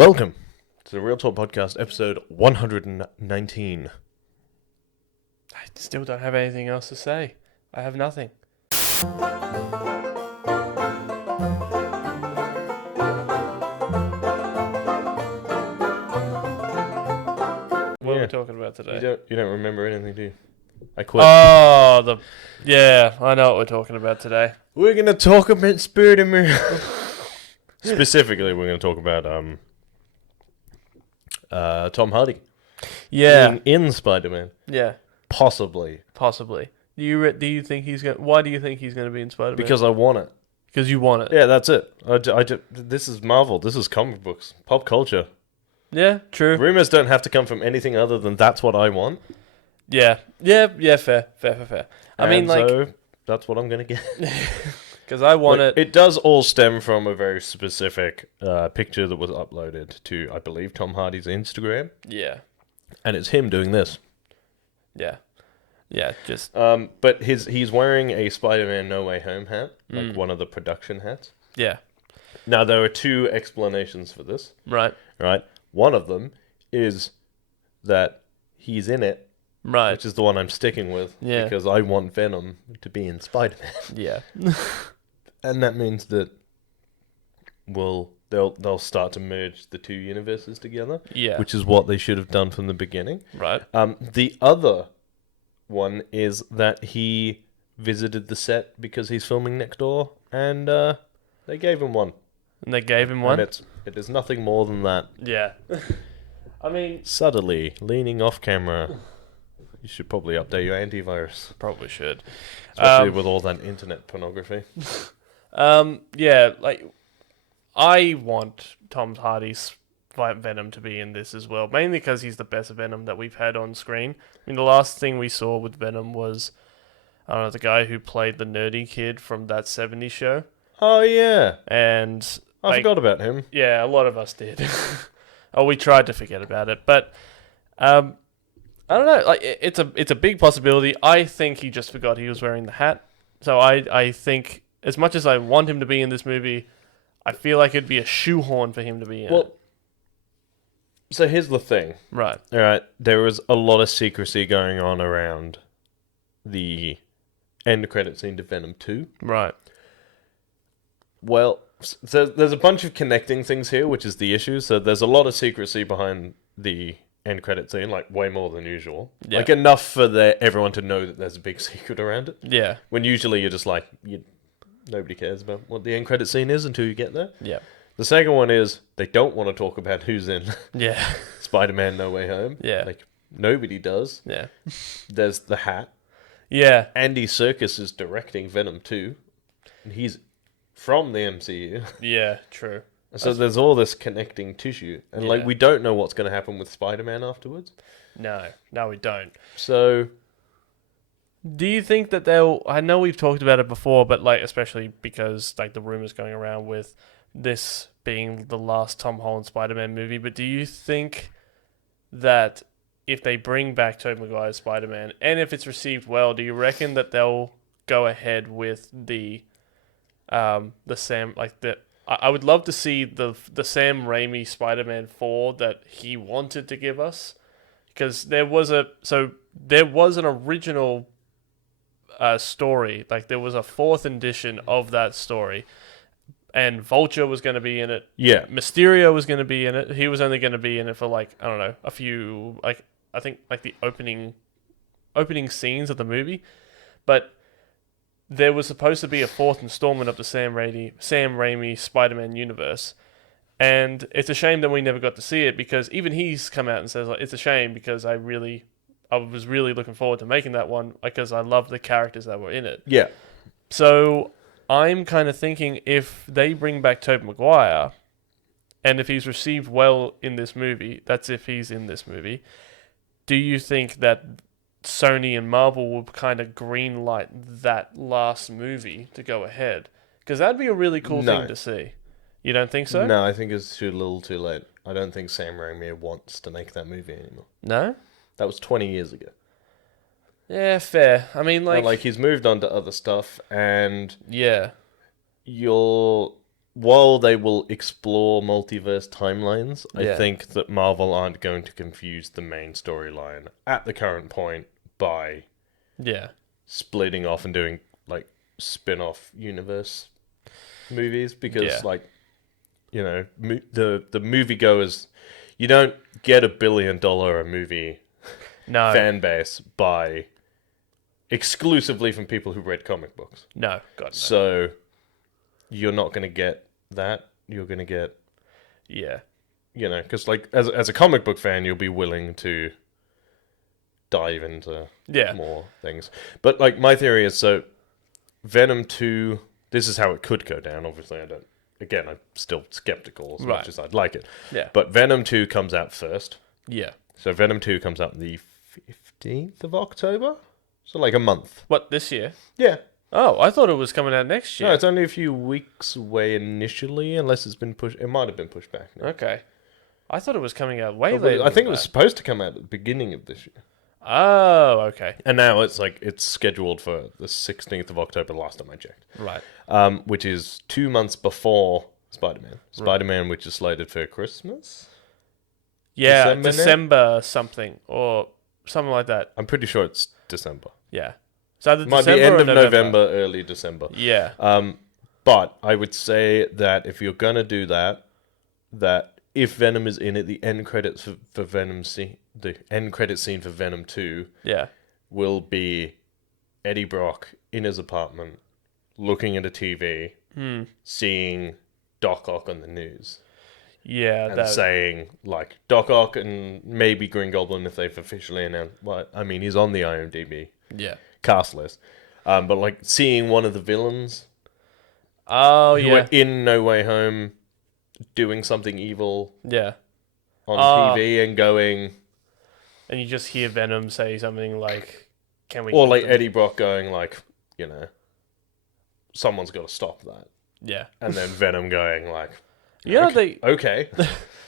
Welcome to the Real Talk Podcast, episode 119. I still don't have anything else to say. I have nothing. What are we talking about today? You don't remember anything, do you? I quit. Yeah, I know what we're talking about today. We're going to talk about Spiderman. Specifically, we're going to talk about Tom Hardy. Yeah. In Spider-Man. Yeah. Possibly. Do you think he's going? Why do you think he's going to be in Spider-Man? Because I want it. Because you want it. Yeah, that's it. This is Marvel. This is comic books. Pop culture. Yeah, true. Rumors don't have to come from anything other than that's what I want. Yeah. Fair. I mean, so that's what I'm going to get. Because I want it. It does all stem from a very specific picture that was uploaded to, I believe, Tom Hardy's Instagram. Yeah. And it's him doing this. Yeah. Yeah, just... But he's wearing a Spider-Man No Way Home hat, like one of the production hats. Yeah. Now, there are two explanations for this. Right. One of them is that he's in it. Right. Which is the one I'm sticking with. Yeah. Because I want Venom to be in Spider-Man. Yeah. And that means that they'll start to merge the two universes together. Yeah. Which is what they should have done from the beginning. Right. The other one is that he visited the set because he's filming next door, and they gave him one. And they gave him one? And it is nothing more than that. Yeah. I mean... Subtly, leaning off camera. You should probably update your antivirus. Probably should. Especially with all that internet pornography. Yeah, like, I want Tom Hardy's Venom to be in this as well, mainly because he's the best Venom that we've had on screen. I mean, the last thing we saw with Venom was, I don't know, the guy who played the nerdy kid from that 70s show. Oh, yeah. And... I forgot about him. Yeah, a lot of us did. We tried to forget about it, but... I don't know. Like, it's a big possibility. I think he just forgot he was wearing the hat. So I think, as much as I want him to be in this movie, I feel like it'd be a shoehorn for him to be in it. So here's the thing. Right. All right. There was a lot of secrecy going on around the end credit scene to Venom 2. Right. Well, so there's a bunch of connecting things here, which is the issue. So there's a lot of secrecy behind the end credit scene, like way more than usual. Yeah. Like enough for everyone to know that there's a big secret around it. Yeah. When usually you're just like, nobody cares about what the end credit scene is until you get there. Yeah. The second one is they don't want to talk about who's in Yeah. Spider-Man No Way Home. Yeah. Like, nobody does. Yeah. There's the hat. Yeah. Andy Serkis is directing Venom 2. And he's from the MCU. Yeah, true. So there's all this connecting tissue. And, like, we don't know what's going to happen with Spider-Man afterwards. No, we don't. So... Do you think that they'll... I know we've talked about it before, but, like, especially because, like, the rumors going around with this being the last Tom Holland Spider-Man movie, but do you think that if they bring back Tobey Maguire's Spider-Man, and if it's received well, do you reckon that they'll go ahead with the Sam... Like, I would love to see the Sam Raimi Spider-Man 4 that he wanted to give us, because there was an original story, like there was a 4th edition of that story, and Vulture was going to be in it. Yeah, Mysterio was going to be in it. He was only going to be in it for like, I don't know, a few, like I think like the opening scenes of the movie, but there was supposed to be a 4th installment of the Sam Raimi Spider-Man universe. And it's a shame that we never got to see it, because even he's come out and says, like, it's a shame because I was really looking forward to making that one because I love the characters that were in it. Yeah. So I'm kind of thinking, if they bring back Tobey Maguire, and if he's received well in this movie, that's if he's in this movie, do you think that Sony and Marvel will kind of greenlight that last movie to go ahead? Because that'd be a really cool thing to see. You don't think so? No, I think it's too little too late. I don't think Sam Raimi wants to make that movie anymore. No? That was 20 years ago. Yeah, fair. I mean, like... And, like, he's moved on to other stuff, and... Yeah. You're while they will explore multiverse timelines, I Yeah. think that Marvel aren't going to confuse the main storyline at the current point by Yeah. splitting off and doing like spin-off universe movies because Yeah. like the moviegoers, you don't get $1 billion a movie No. fan base by exclusively from people who read comic books. No. God, no. So you're not going to get that. You're going to get, Yeah. because like as a comic book fan, you'll be willing to dive into Yeah. more things. But like my theory is, so Venom 2, this is how it could go down. Obviously, I'm still skeptical as Right. much as I'd like it. Yeah. But Venom 2 comes out first. Yeah. So Venom 2 comes out the 15th of October. So like a month. What, this year? Yeah. Oh, I thought it was coming out next year. No, it's only a few weeks away initially, unless it's been pushed. It might have been pushed back now. Okay. I thought it was coming out way But later. I think it was supposed to come out at the beginning of this year. Oh, okay. And now it's scheduled for the 16th of October, last time I checked. Right. Which is 2 months before Spider-Man. Spider-Man, which is slated for Christmas? Yeah, December now? December something or something like that. I'm pretty sure it's December. Yeah. So either Might December be end or of November, early December. Yeah. But I would say that if you're gonna do that, that if Venom is in it, the end credits for Venom scene, the end credit scene for Venom 2 Yeah. will be Eddie Brock in his apartment, looking at a TV, seeing Doc Ock on the news, Yeah. and saying like Doc Ock and maybe Green Goblin if they've officially announced. Well, I mean, he's on the IMDb Yeah. cast list, but like seeing one of the villains Oh who yeah. are in No Way Home doing something evil Yeah. on Oh. TV and going, And you just hear Venom say something like, "Can we?" or kill like them?" Eddie Brock going like, someone's got to stop that, Yeah. and then Venom going like, You know okay, they, okay.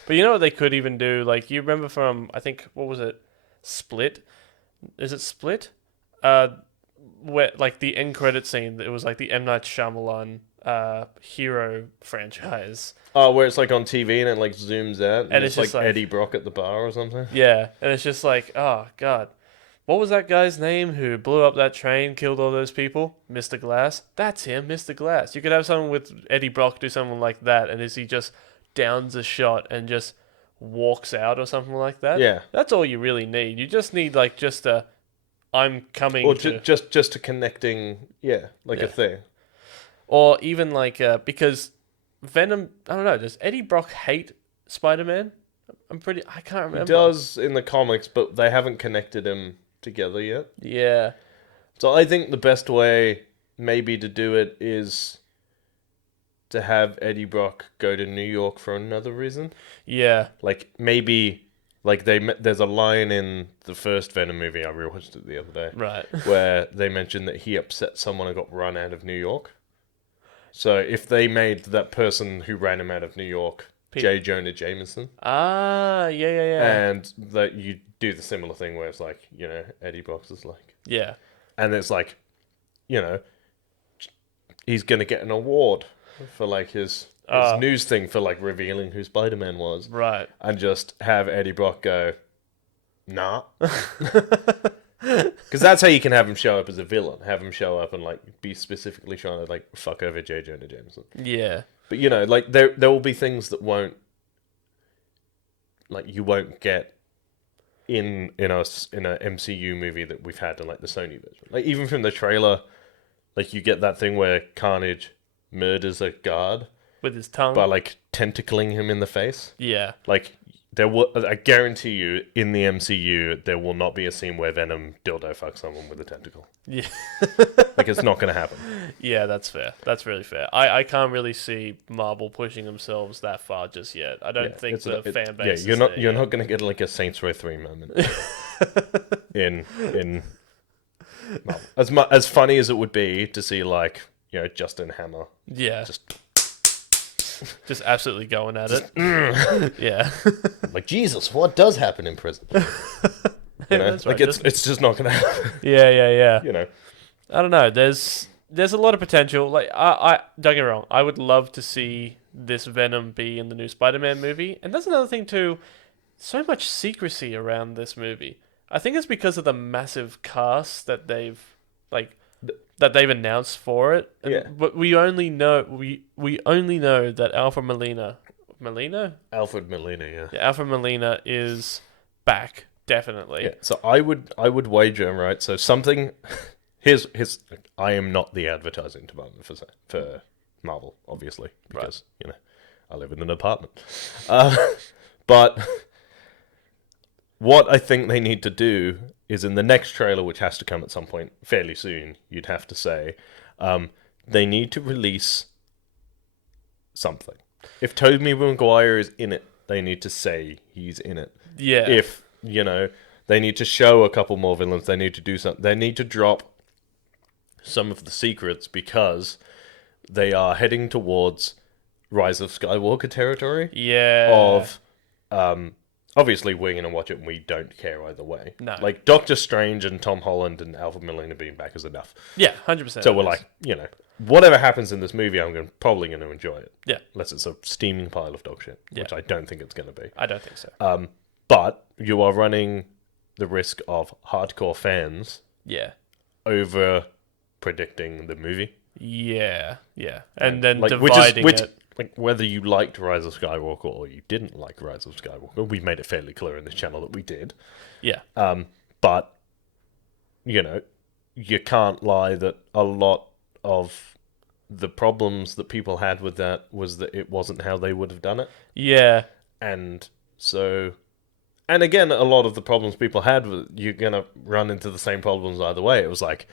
but you know what they could even do? Like you remember from I think what was it, Split? Is it Split? Where like the end credit scene, it was like the M Night Shyamalan hero franchise. Oh, where it's like on TV and it like zooms out and, And it's it's just like like- Eddie Brock at the bar or something. Yeah, and it's just like, oh god, what was that guy's name who blew up that train, killed all those people? Mr. Glass. That's him, Mr. Glass. You could have someone with Eddie Brock do something like that, and is he just downs a shot and just walks out or something like that? Yeah. That's all you really need. You just need like just a, I'm coming Or to, just a connecting, like Yeah. a thing. or even like because Venom. I don't know. Does Eddie Brock hate Spider-Man? I can't remember. He does in the comics, but they haven't connected him together yet. Yeah. So I think the best way maybe to do it is to have Eddie Brock go to New York for another reason. Yeah. Like maybe like there's a line in the first Venom movie, I rewatched it the other day, Right. where they mentioned that he upset someone and got run out of New York. So if they made that person who ran him out of New York J. Jonah Jameson, Ah. Yeah. and that you do the similar thing where it's like, Eddie Brock is like, Yeah. and it's like, he's gonna get an award for like his news thing for like revealing who Spider-Man was, Right. and just have Eddie Brock go, nah. Because that's how you can have him show up as a villain. Have him show up and like be specifically trying to like fuck over J. Jonah Jameson. Yeah. But like there will be things that won't, like you won't get in a MCU movie that we've had in like the Sony version. Like even from the trailer, like you get that thing where Carnage murders a guard With his tongue. by like tentacling him in the face. Yeah. Like I guarantee you, in the MCU, there will not be a scene where Venom dildo fucks someone with a tentacle. Yeah. Like it's not going to happen. Yeah, that's fair. That's really fair. I can't really see Marvel pushing themselves that far just yet. I don't think the fan base. Yeah, you're not going to get like a Saints Row 3 moment in Marvel. As funny as it would be to see like Justin Hammer. Yeah. Just absolutely going at it. Yeah. Like Jesus, what does happen in prison? That's right. Like it's just not going to happen. Yeah. You know. I don't know. There's there's a lot of potential. Like I don't get me wrong, I would love to see this Venom be in the new Spider-Man movie. And that's another thing too. So much secrecy around this movie. I think it's because of the massive cast that like that they've announced for it. Yeah. But we only know that Alfred Molina, yeah. Yeah, Alfred Molina is back, definitely. Yeah. So I would wager, right? So something. Here's I am not the advertising department for Marvel, obviously, because I live in an apartment. But what I think they need to do is in the next trailer, which has to come at some point fairly soon, you'd have to say, they need to release something. If Tobey Maguire is in it, they need to say he's in it. Yeah. If, they need to show a couple more villains, they need to do something. They need to drop some of the secrets because they are heading towards Rise of Skywalker territory. Yeah. Obviously, we're going to watch it and we don't care either way. No. Like, Doctor Strange and Tom Holland and Alfred Molina being back is enough. Yeah, 100%. So we're like, whatever happens in this movie, I'm probably going to enjoy it. Yeah. Unless it's a steaming pile of dog shit, which I don't think it's going to be. I don't think so. But you are running the risk of hardcore fans over predicting the movie. Yeah. And then like, dividing it. Like, whether you liked Rise of Skywalker or you didn't like Rise of Skywalker, we've made it fairly clear in this channel that we did. Yeah. But, you can't lie that a lot of the problems that people had with that was that it wasn't how they would have done it. Yeah. And so... And again, a lot of the problems people had, you're going to run into the same problems either way. It was like...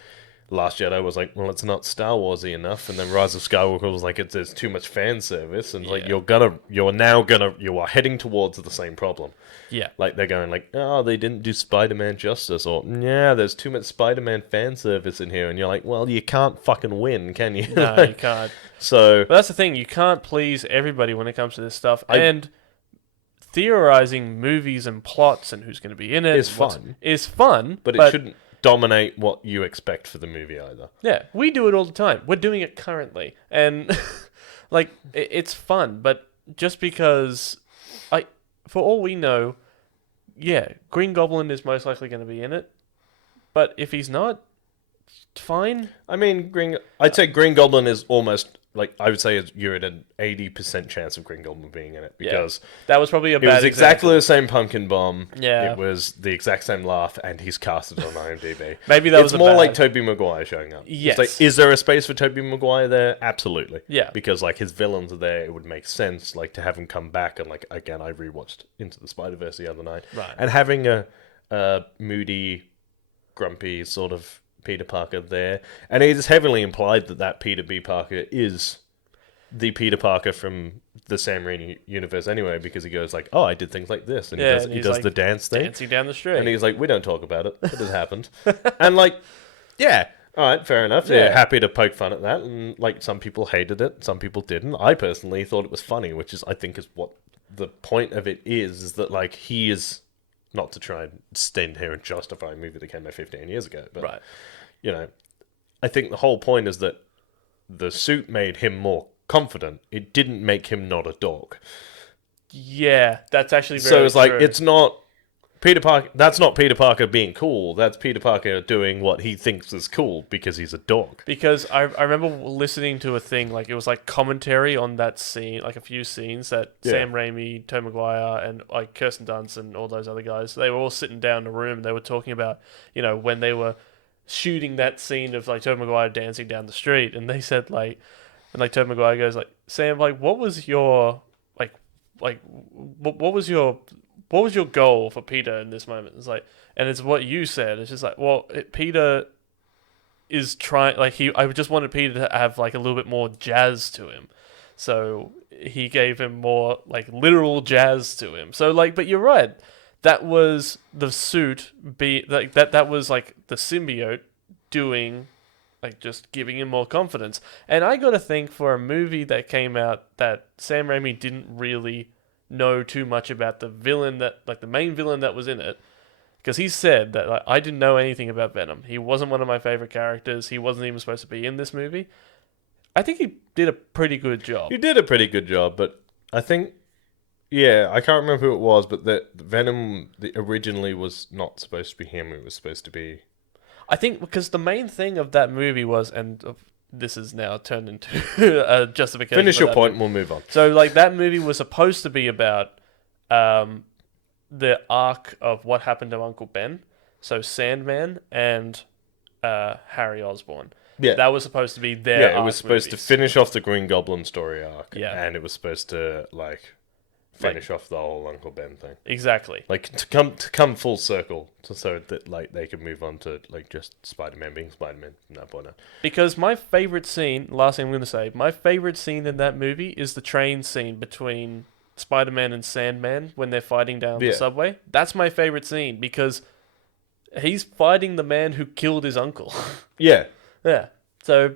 Last Jedi was like, well, it's not Star Warsy enough, and then Rise of Skywalker was like, there's too much fan service, and like you are heading towards the same problem. Yeah, like they're going like, oh, they didn't do Spider-Man justice, or yeah, there's too much Spider-Man fan service in here, and you're like, well, you can't fucking win, can you? No, you can't. So, but that's the thing, you can't please everybody when it comes to this stuff, and theorizing movies and plots and who's going to be in it is fun, but it shouldn't dominate what you expect for the movie either. Yeah, we do it all the time. We're doing it currently, and like it's fun. But just because, for all we know, Green Goblin is most likely going to be in it. But if he's not, fine. I mean, I'd say Green Goblin is almost like I would say you're at an 80% chance of Green Goblin being in it because that was probably a bad it was exactly example. the same pumpkin bomb. Yeah, it was the exact same laugh, and he's casted on IMDb. Maybe that it's more like Tobey Maguire showing up. Yes, like, is there a space for Tobey Maguire there? Absolutely. Yeah, because like his villains are there, it would make sense like to have him come back and like again I rewatched Into the Spider-Verse the other night, right? And having a moody, grumpy sort of Peter Parker there, and it is heavily implied that Peter B. Parker is the Peter Parker from the Sam Raimi universe anyway, because he goes like, oh, I did things like this, and he does like, the dance thing, dancing down the street, and he's like, we don't talk about it, it has happened, and like, yeah, all right, fair enough, yeah, happy to poke fun at that, and like some people hated it, some people didn't. I personally thought it was funny, which is I think is what the point of it is that like he is not to try and stand here and justify a movie that came out 15 years ago, but right. I think the whole point is that the suit made him more confident. It didn't make him not a dog. Yeah, that's actually very so it's true. like it's not Peter Parker. That's not Peter Parker being cool. That's Peter Parker doing what he thinks is cool because he's a dog. Because I remember listening to a thing like it was like commentary on that scene, like a few scenes that Sam Raimi, Tobey Maguire, and like Kirsten Dunst and all those other guys, they were all sitting down in a room and they were talking about when they were shooting that scene of like Tobey Maguire dancing down the street, and they said like. And like Tobey Maguire goes like, Sam, like what was your what was your goal for Peter in this moment? It's like, and it's what you said. It's just like, well, Peter is trying I just wanted Peter to have like a little bit more jazz to him, so he gave him more like literal jazz to him. So like, but you're right, that was the suit that was like the symbiote doing. Like, just giving him more confidence. And I gotta think, for a movie that came out that Sam Raimi didn't really know too much about the villain the main villain that was in it, because he said that like, I didn't know anything about Venom. He wasn't one of my favorite characters. He wasn't even supposed to be in this movie. I think he did a pretty good job. He did a pretty good job, but I think, yeah, I can't remember who it was, but the Venom originally was not supposed to be him. It was supposed to be... I think because the main thing of that movie was, and this is now turned into a justification. Finish your point movie. and we'll move on. So, like, that movie was supposed to be about the arc of what happened to Uncle Ben. So, Sandman and Harry Osborn. Yeah. That was supposed to be their Yeah, it was supposed to finish off the Green Goblin story arc. Yeah. And it was supposed to, like, finish off the whole Uncle Ben thing. Exactly. Like, to come full circle, so that, like, they could move on to, like, just Spider-Man being Spider-Man from that point on. Because my favorite scene, last thing I'm going to say, my favorite scene in that movie is the train scene between Spider-Man and Sandman when they're fighting down the subway. That's my favorite scene because he's fighting the man who killed his uncle. Yeah. Yeah. So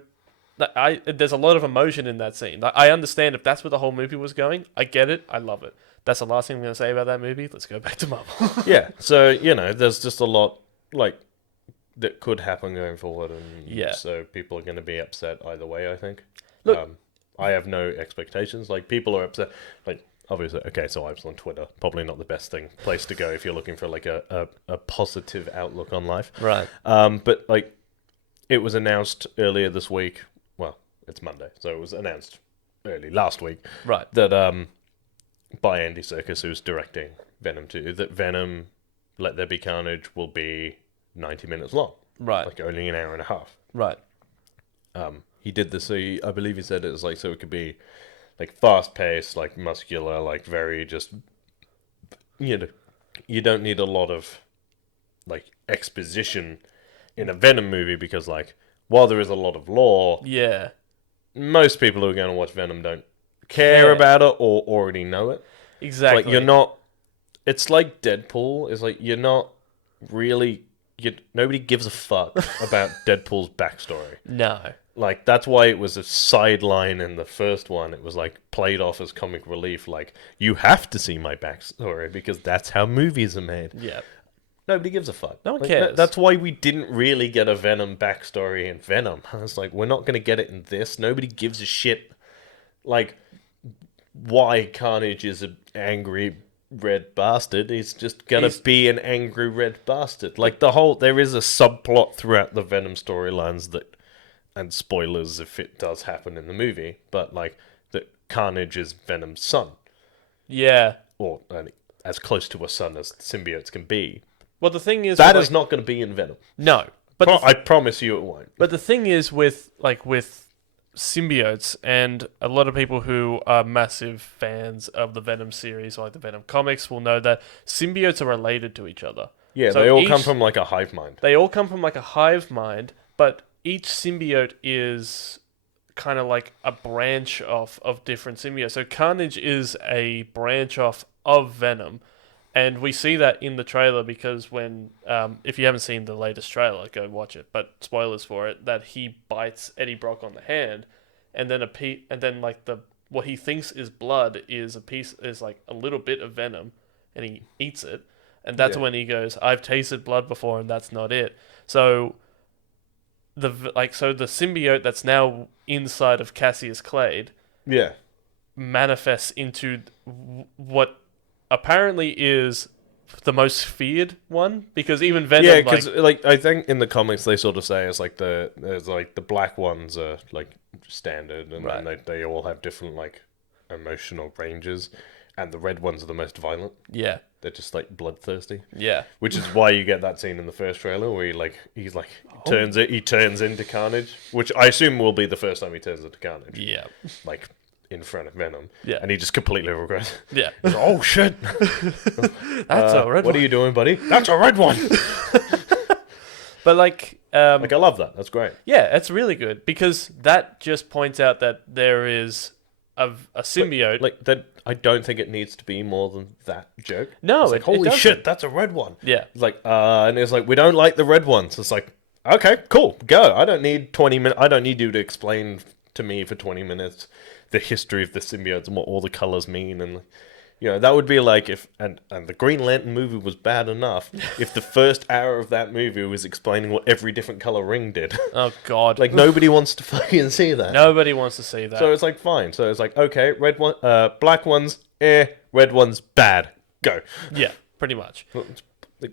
there's a lot of emotion in that scene. I understand if that's where the whole movie was going. I get it. I love it. That's the last thing I'm going to say about that movie. Let's go back to Marvel. Yeah. So, there's just a lot, like, that could happen going forward. And so people are going to be upset either way, I think. Look, I have no expectations. Like, people are upset. Like, obviously, okay, so I was on Twitter. Probably not the best place to go if you're looking for, like, a positive outlook on life. Right. But, like, it was announced earlier this week. Well, it's Monday, so it was announced early last week. Right. That by Andy Serkis, who's directing Venom 2, that Venom Let There Be Carnage will be 90 minutes long. Right. Like only an hour and a half. Right. He did this, so I believe he said it was like, so it could be like fast paced, like muscular, like very just, you don't need a lot of like exposition in a Venom movie because like, while there is a lot of lore, Yeah. most people who are going to watch Venom don't care about it or already know it. Exactly. Like you're not. It's like Deadpool. It's like you're not really. Nobody gives a fuck about Deadpool's backstory. No. Like that's why it was a sideline in the first one. It was like played off as comic relief. Like you have to see my backstory because that's how movies are made. Yeah. Nobody gives a fuck. No one cares. That's why we didn't really get a Venom backstory in Venom. I was like, we're not going to get it in this. Nobody gives a shit. Like, why Carnage is an angry red bastard. He's just going to be an angry red bastard. Like, there is a subplot throughout the Venom storylines that, and spoilers if it does happen in the movie, but, like, that Carnage is Venom's son. Yeah. Or as close to a son as symbiotes can be. Well, the thing is... That is not going to be in Venom. No. But I promise you it won't. But the thing is with symbiotes and a lot of people who are massive fans of the Venom series or like the Venom comics will know that symbiotes are related to each other. Yeah, so they all come from like a hive mind. They all come from like a hive mind, but each symbiote is kind of like a branch off of different symbiotes. So Carnage is a branch off of Venom. And we see that in the trailer because when, if you haven't seen the latest trailer, go watch it. But spoilers for it, that he bites Eddie Brock on the hand, and then like what he thinks is blood is like a little bit of venom, and he eats it, and that's when he goes, "I've tasted blood before, and that's not it." So the symbiote that's now inside of Cassius Clay, manifests into what what is the most feared one, because even Venom... Yeah, because I think in the comics they sort of say it's like the black ones are like standard, and then they all have different like emotional ranges, and the red ones are the most violent. Yeah. They're just like bloodthirsty. Yeah. Which is why you get that scene in the first trailer where he turns into Carnage, which I assume will be the first time he turns into Carnage. Yeah. Like in front of Venom. Yeah. And he just completely regrets. Yeah. He's like, oh shit. That's a red one. What are you doing, buddy? That's a red one. But like I love that. That's great. Yeah, it's really good because that just points out that there is a symbiote. But, that I don't think it needs to be more than that joke. No, it's like, holy shit, that's a red one. Yeah. It's like and it's like, we don't like the red ones. It's like, okay, cool, go. I don't need 20 minutes. I don't need you to explain to me for 20 minutes the history of the symbiotes and what all the colors mean, and You know, that would be like if and the Green Lantern movie was bad enough if the first hour of that movie was explaining what every different color ring did. Oh God! Like nobody wants to fucking see that. Nobody wants to see that. So it's like fine. So it's like okay, black ones, red ones, bad. Go. Yeah, pretty much.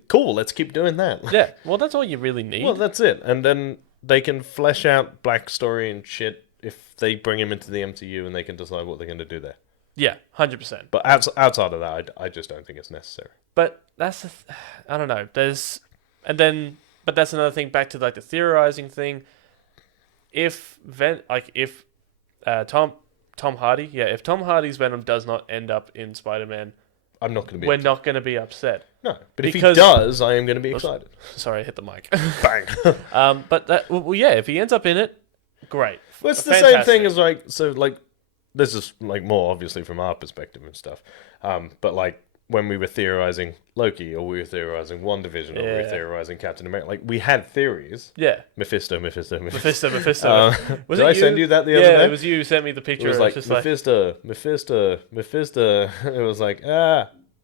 Cool. Let's keep doing that. Yeah. Well, that's all you really need. Well, that's it. And then they can flesh out Black's story and shit if they bring him into the MCU and they can decide what they're going to do there. Yeah, 100%. But outside of that, I just don't think it's necessary. But that's I don't know. But that's another thing. Back to like the theorizing thing. If Tom Hardy, if Tom Hardy's Venom does not end up in Spider-Man, I'm not going to be. We're not going to be upset. No, but if he does, I am going to be excited. Sorry, I hit the mic. Bang. But if he ends up in it, great. Well, it's the same thing as this is like more obviously from our perspective and stuff. But like when we were theorizing Loki, or we were theorizing WandaVision, or we were theorizing Captain America, like we had theories. Yeah. Mephisto. Was did it I send you that the other day? Yeah, it was you who sent me the picture. It was like Mephisto. It was like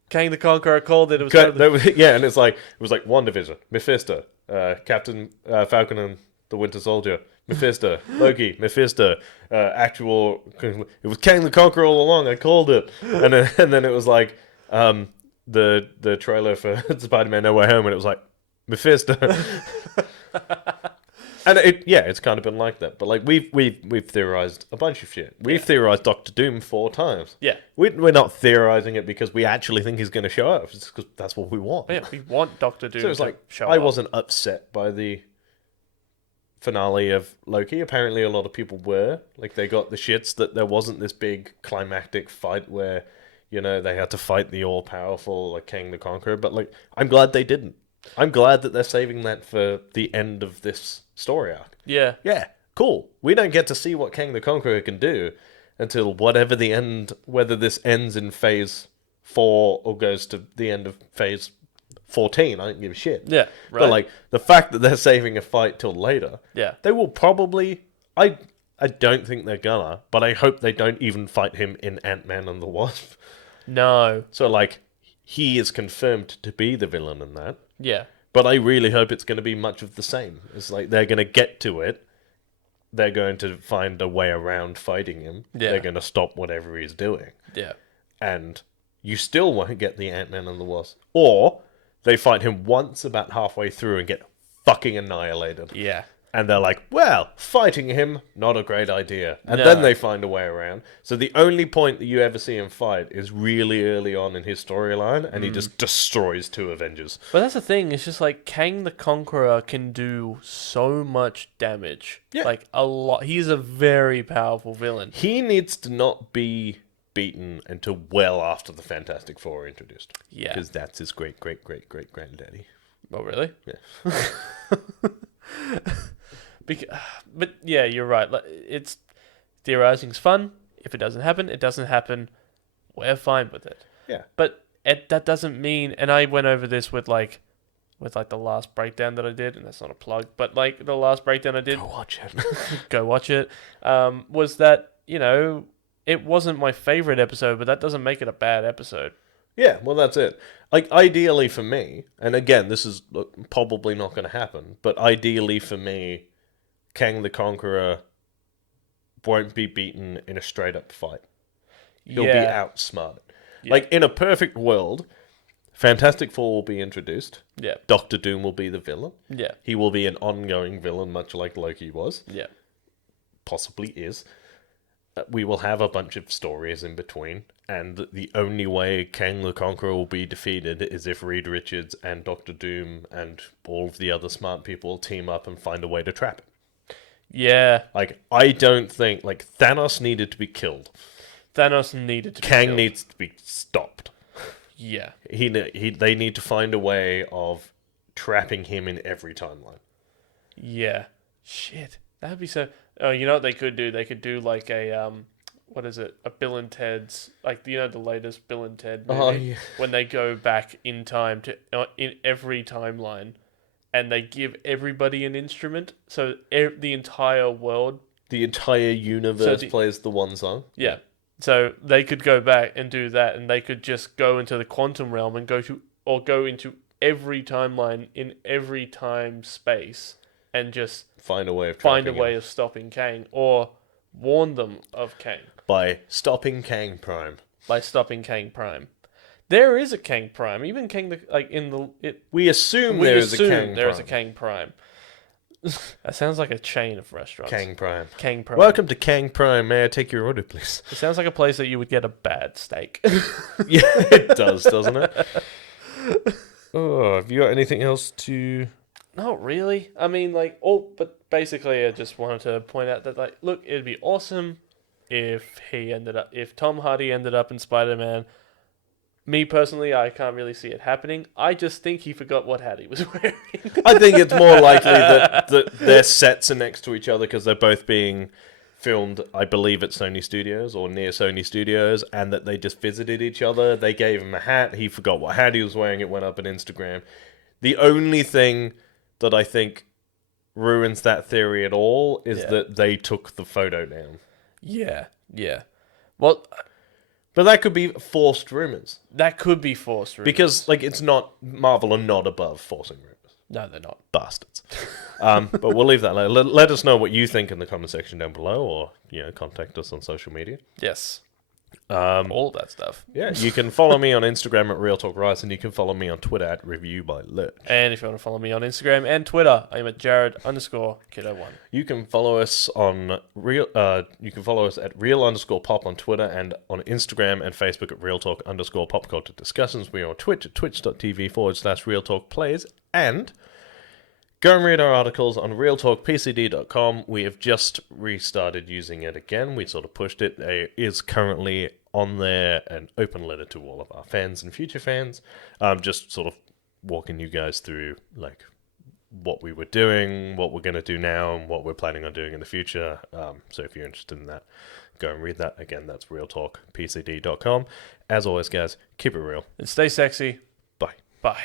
Kang the Conqueror called it. It was and it was like WandaVision, Mephisto, Captain Falcon and the Winter Soldier, Mephisto, Loki, Mephisto, actual. It was Kang the Conqueror all along. I called it, and then it was like the trailer for Spider-Man: No Way Home, and it was like Mephisto. And it's kind of been like that. But like we've theorized a bunch of shit. We've theorized Doctor Doom 4 times. Yeah, we're not theorizing it because we actually think he's going to show up. It's because that's what we want. Yeah, we want Doctor Doom. So it's like show I up. wasn't upset by the finale of Loki. Apparently, a lot of people were. Like they got the shits that there wasn't this big climactic fight where they had to fight the all-powerful like Kang the Conqueror. But like I'm glad they didn't. I'm glad that they're saving that for the end of this story arc. Yeah. Yeah, cool. We don't get to see what Kang the Conqueror can do until whatever the end, whether this ends in phase 4 or goes to the end of phase 14, I don't give a shit. Yeah, right. But like, the fact that they're saving a fight till later, they will probably... I don't think they're gonna, but I hope they don't even fight him in Ant-Man and the Wasp. No. So like, he is confirmed to be the villain in that. Yeah. But I really hope it's going to be much of the same. It's like they're going to get to it. They're going to find a way around fighting him. Yeah. They're going to stop whatever he's doing. Yeah. And you still won't get the Ant-Man and the Wasp. Or they fight him once about halfway through and get fucking annihilated. Yeah. And they're like, well, fighting him, not a great idea. And then they find a way around. So the only point that you ever see him fight is really early on in his storyline, and he just destroys 2 Avengers. But that's the thing, it's just like Kang the Conqueror can do so much damage. Yeah. Like a lot. He's a very powerful villain. He needs to not be beaten until well after the Fantastic Four are introduced. Yeah. Because that's his great-great-great-great-granddaddy. Oh, really? Yeah. But yeah, you're right. It's theorizing's fun. If it doesn't happen, it doesn't happen. We're fine with it. Yeah. But that doesn't mean. And I went over this with the last breakdown that I did, and that's not a plug. But like the last breakdown I did, Go watch it. go watch it. Was that it wasn't my favorite episode, but that doesn't make it a bad episode. Yeah, well, that's it. Like, ideally for me, and again, this is probably not going to happen, but ideally for me, Kang the Conqueror won't be beaten in a straight-up fight. He'll be outsmarted. Yeah. Like, in a perfect world, Fantastic Four will be introduced. Yeah. Doctor Doom will be the villain. Yeah. He will be an ongoing villain, much like Loki was. Yeah. Possibly is. We will have a bunch of stories in between, and the only way Kang the Conqueror will be defeated is if Reed Richards and Doctor Doom and all of the other smart people team up and find a way to trap him. Yeah. Like, I don't think... Like, Thanos needed to be killed. Thanos needed to be Kang killed. needs to be stopped. Yeah. They need to find a way of trapping him in every timeline. Yeah. Shit. That would be so... Oh, you know what they could do? They could do like a... what is it? A Bill and Ted's... Like, the latest Bill and Ted movie? Oh, yeah. When they go back in time to... in every timeline... And they give everybody an instrument, so the entire world... The entire universe plays the one song? Yeah. So they could go back and do that, and they could just go into the quantum realm and go into every timeline in every time space and just Find a way of stopping Kang, or warn them of Kang by stopping Kang Prime. There is a Kang Prime, even Kang We assume there is a Kang Prime. That sounds like a chain of restaurants. Kang Prime. Kang Prime. Welcome to Kang Prime. May I take your order, please? It sounds like a place that you would get a bad steak. Yeah, it does, doesn't it? Oh, have you got anything else to... Not really. I mean, but basically I just wanted to point out that, look, it'd be awesome if Tom Hardy ended up in Spider-Man. Me personally, I can't really see it happening. I just think he forgot what hat he was wearing. I think it's more likely that their sets are next to each other because they're both being filmed, I believe, at Sony Studios or near Sony Studios, and that they just visited each other. They gave him a hat. He forgot what hat he was wearing. It went up on Instagram. The only thing that I think ruins that theory at all is that they took the photo down. Yeah. Well... But that could be forced rumors. Because, it's not... Marvel are not above forcing rumors. No, they're not. Bastards. But we'll leave that later. Let us know what you think in the comment section down below, or, contact us on social media. Yes. All of that stuff. Yeah, you can follow me on Instagram at Real Talk Rice, and you can follow me on Twitter at Review by Lurch. And if you want to follow me on Instagram and Twitter, I'm at Jared_kiddo1. You can follow us on you can follow us at Real_Pop on Twitter, and on Instagram and Facebook at Real Talk_Pop Culture Discussions. We are on Twitch at twitch.tv/Real Talk Plays, and go and read our articles on realtalkpcd.com. We have just restarted using it again. We sort of pushed it. There is currently on there an open letter to all of our fans and future fans. Just sort of walking you guys through what we were doing, what we're going to do now, and what we're planning on doing in the future. So if you're interested in that, go and read that. Again, that's realtalkpcd.com. As always, guys, keep it real. And stay sexy. Bye. Bye.